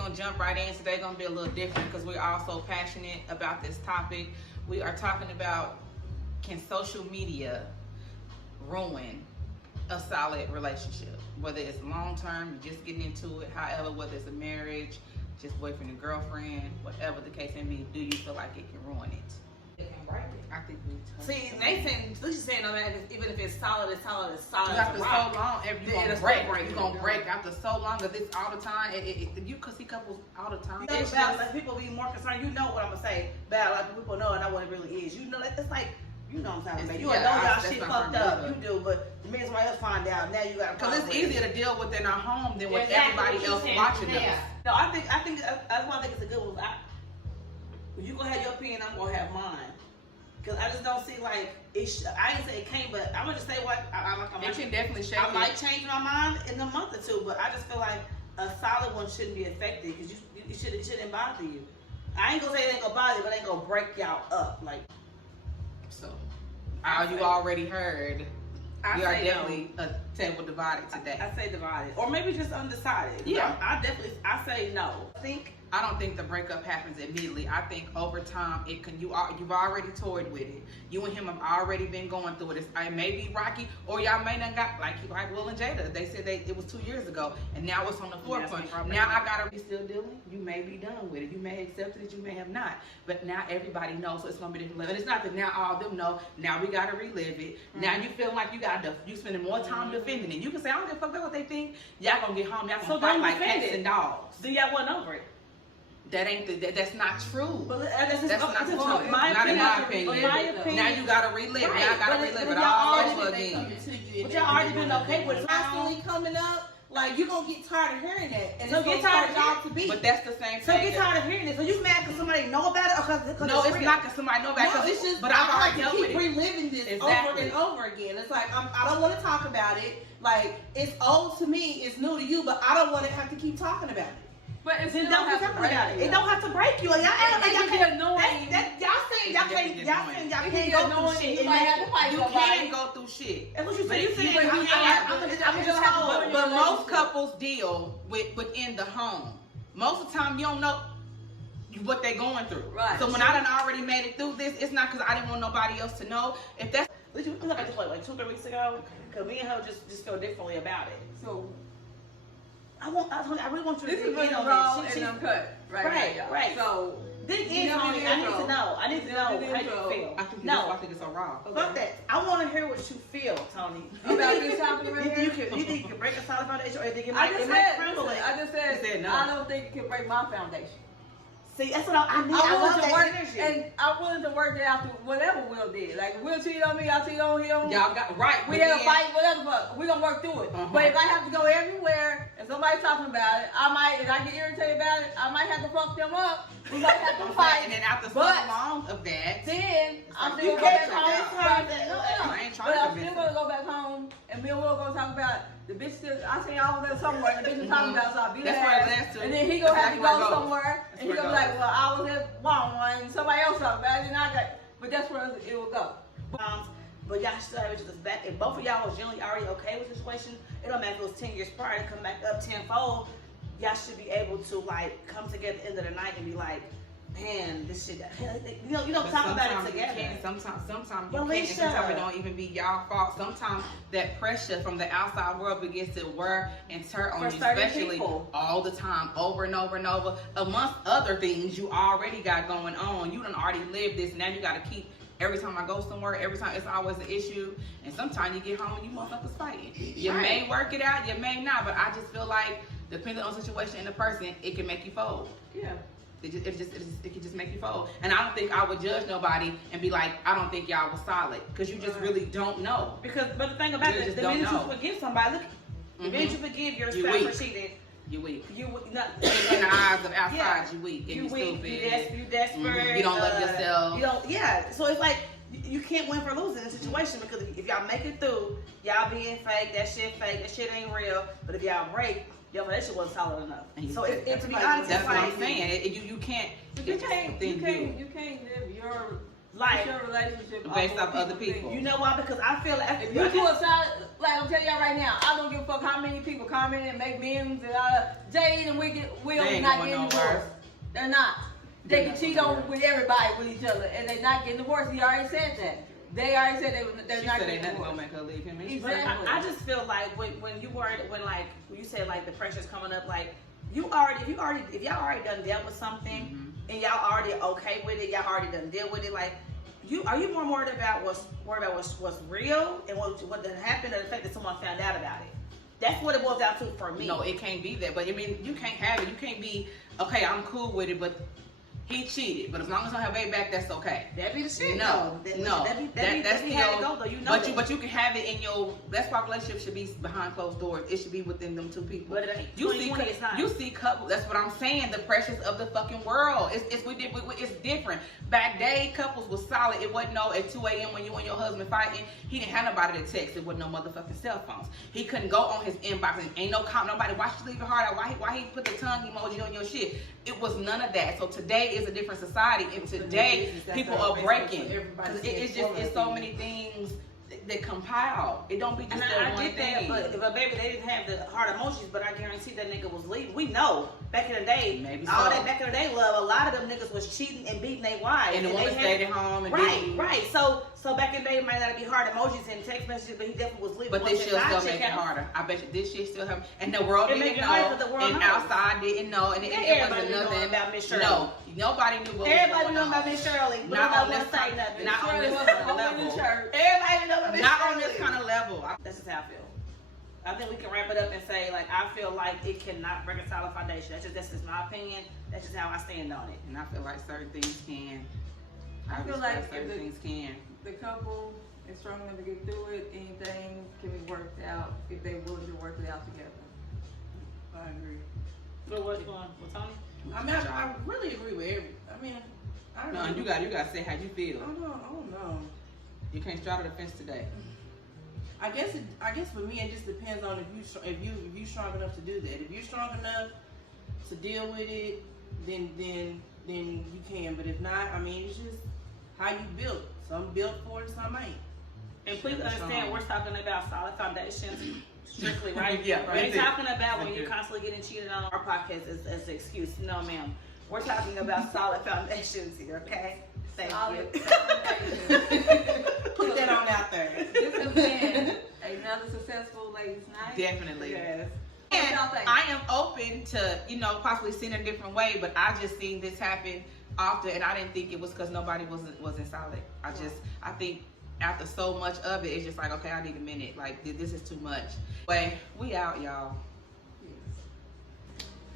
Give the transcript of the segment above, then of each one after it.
gonna jump right in. Today gonna be a little different because we're all so passionate about this topic. We are talking about, can social media ruin a solid relationship? Whether it's long term, you're just getting into it, however, whether it's a marriage, just boyfriend and girlfriend, whatever the case may be, do you feel like it can ruin it? It can break it. I think we See, Nathan, Lucy's saying no matter even if it's solid, it's solid, it's solid. after as a so rock. long, you're It'll gonna break. still break. You're gonna break after so long. If it's all the time, you could see couples all the time. It's about like people be more concerned. You know what I'm gonna say bad, like people know, and not what it really is. You know, it's like, you know what I'm talking about. You know y'all shit fucked up. You do, but the minute somebody else find out, now you got. Because it's easier to deal with in our home than with everybody else watching us. No, I think that's why I think it's a good one. You gonna have your opinion, I'm gonna have mine. Cause I just don't see like I ain't say it can't, but I'm gonna just say what It can definitely shape. I might change my mind in a month or two, but I just feel like a solid one shouldn't be affected because it shouldn't bother you. I ain't gonna say it ain't gonna bother you, but it ain't gonna break y'all up. Like, so, you already heard. We are definitely a table divided today. I say divided, or maybe just undecided. Yeah, I say no. I don't think the breakup happens immediately. I think over time it can. You've already toyed with it. You and him have already been going through it. It may be rocky, or y'all may not got like Will and Jada. They said it was 2 years ago, and now it's on the forefront. Now I gotta be still dealing. You may be done with it. You may have accepted it. You may have not. But now everybody knows, so it's gonna be different. And it's not that now all of them know. Now we gotta relive it. Now you feel like you spending more time defending it. You can say I don't give a fuck about what they think. Y'all gonna get home. Y'all gonna fight like cats and dogs. Do y'all want over it? That ain't that's not true. But that's not true. Not in my opinion. Now you gotta relive. Right. Now I gotta relive it all over again. But y'all already been okay with it. Constantly coming up, like you're gonna get tired of hearing that, and so it's get gonna tired start y'all to be. But that's the same thing. So get tired of hearing it. So you mad because somebody know about it? Or no, it's not because somebody know about it. No, it's just. But I've already dealt with keep it. reliving this over and over again. It's like I don't want to talk about it. Like it's old to me, it's new to you, but I don't want to have to keep talking about it. But it's don't have to break you. It don't have to break you. Y'all act like y'all can't. Y'all saying y'all can't go through shit. You can go through shit. That's what you saying. But most couples deal within the home. Most of the time, you don't know what they're going through. Right. So when I done already made it through this, it's not because I didn't want nobody else to know. If that's we looked at this like 2 or 3 weeks ago, because me and her just feel differently about it. So I really want you to this is get raw and uncut, right. So this is Tony. I need to know. I need to know how you feel. I think it's so raw. Fuck that. I want to hear what you feel, Tony. About this topic right here? You think you can break a solid foundation, or think it I might just it. said no. I don't think it can break my foundation. See, that's what I need. I love that energy. And I'm willing to work it out through whatever Will did. Like, Will cheated on me, I cheated on him. Y'all got right. We had a fight, whatever, but we're going to work through it. But if I have to go everywhere and somebody's talking about it, if I get irritated about it, I might have to fuck them up. We might have to fight. And then after so long of that, then I'm still going to go back home. But I'm still going to go back home, and me and Will going to talk about the bitch still, I seen all of that somewhere, and the bitch is talking about, so I beat her ass. And then he gonna have to go somewhere, and he gonna be like, well, I was at Walmart, and somebody else talking about it, and I got, but that's where it will go. But y'all still have each other's back. If both of y'all was generally already okay with the situation, it don't matter if it was 10 years prior to come back up tenfold, y'all should be able to like come together at the end of the night and be like, man, this shit, you know, talk about it together. Sometimes you can't, and sometimes it don't even be y'all fault. Sometimes that pressure from the outside world begins to wear and tear on you, especially all the time, over and over and over. Amongst other things you already got going on, you done already lived this. Now you got to keep. Every time I go somewhere, every time it's always an issue. And sometimes you get home and you motherfuckers fighting. You may work it out, you may not, but I just feel like depending on the situation and the person, it can make you fold. Yeah. It can just make you fold. And I don't think I would judge nobody and be like, I don't think y'all was solid. Because you just really don't know. But the thing about it, the minute you forgive somebody, look, the minute you forgive yourself for cheating, you weak. You not in the eyes of outside, you weak. And you weak. Stupid. You desperate. You don't love yourself. You don't. Yeah. So it's like you can't win for losing in a situation because if y'all make it through, y'all being fake. That shit ain't real. But if y'all break, yo, that shit wasn't solid enough. So to be honest, that's what I'm saying. You can't live Like, your relationship based off other people. you know why? Because I feel like If you do a side, like I'm telling y'all right now, I don't give a fuck how many people comment and make memes and Jade and Will They ain't not going getting nowhere. divorced. They're not. They They're can not cheat going on nowhere. with everybody with each other, and they're not getting divorced. He already said that. They already said they're She not said getting ain't nothing gonna divorced. make her leave him. Exactly. I just feel like when you said like the pressure's coming up, like if y'all already done dealt with something and y'all already okay with it, y'all already done deal with it, like are you more worried about what's real and what done happened, or the fact that someone found out about it? That's what it boils down to for me. No, it can't be that. But I mean, you can't have it. You can't be okay. I'm cool with it, but he cheated. But as long as I don't have baby back, that's okay. That'd be the shit. No, no, that's still. how it go, though. You know that. But you can have it in your. That's why relationship should be behind closed doors. It should be within them two people. But it ain't. You see, 2020, it's not. you see couples. That's what I'm saying. The pressures of the fucking world. It's different. Back day, couples was solid. It wasn't no at 2 a.m. when you and your husband fighting. He didn't have nobody to text. It wasn't no motherfucking cell phones. He couldn't go on his inbox and ain't no comment. Nobody. Why she leave your heart out? Why he put the tongue emoji on your shit? It was none of that. So today is a different society, and today people are breaking. It's so many things that compile. It don't be just And that I one get that, thing. but baby, they didn't have the heart emojis, but I guarantee that nigga was leaving. We know back in the day, Maybe all so. that back in the day love, a lot of them niggas was cheating and beating their wives. And the woman stayed at home and didn't. right. So back in the day, it might not be heart emojis and text messages, but he definitely was leaving. But this Once shit his still side make chick it out. harder. I bet you this shit still have, and the world It didn't make it know, harder, but the world and knows. outside didn't know, and it Everybody wasn't knew nothing. about Miss Shirley. No, nobody knew what Everybody was know going about on. Miss Shirley, but Not nobody on want this to say kind- nothing. not on Shirley this was kind of holding level. the church. Everybody know about Miss Not Shirley. on this kind of level. That's just how I feel. I think we can wrap it up and say, like, I feel like it cannot reconcile a foundation. That's just my opinion. That's just how I stand on it. And I feel like certain things can. I feel just like certain if things can. the couple is strong enough to get through it, anything can be worked out if they're willing to work it out together. I agree. But what's going on with Tony? I mean, I really agree with every. I mean, I don't No, know. and you got to say how you feel. I don't know. You can't straddle the fence today. I guess for me it just depends on if you strong enough to do that. If you're strong enough to deal with it, then you can. But if not, I mean, it's just how you built. Some built for it, some ain't. And please understand, we're talking about solid foundations, strictly, right? Yeah, We're right. talking about when Right you're there. constantly getting cheated on. Our podcast is as an excuse. No, ma'am. We're talking about solid foundations here, okay? Thank Solid you. foundation. Put that on out there. This has been another successful ladies' night. Definitely. Yes. What And y'all think? I am open to, possibly seeing it a different way, but I just seen this happen often, and I didn't think it was because nobody wasn't solid. I think after so much of it, it's just like, okay, I need a minute. Like, this is too much. But we out, y'all.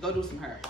Go do some hair.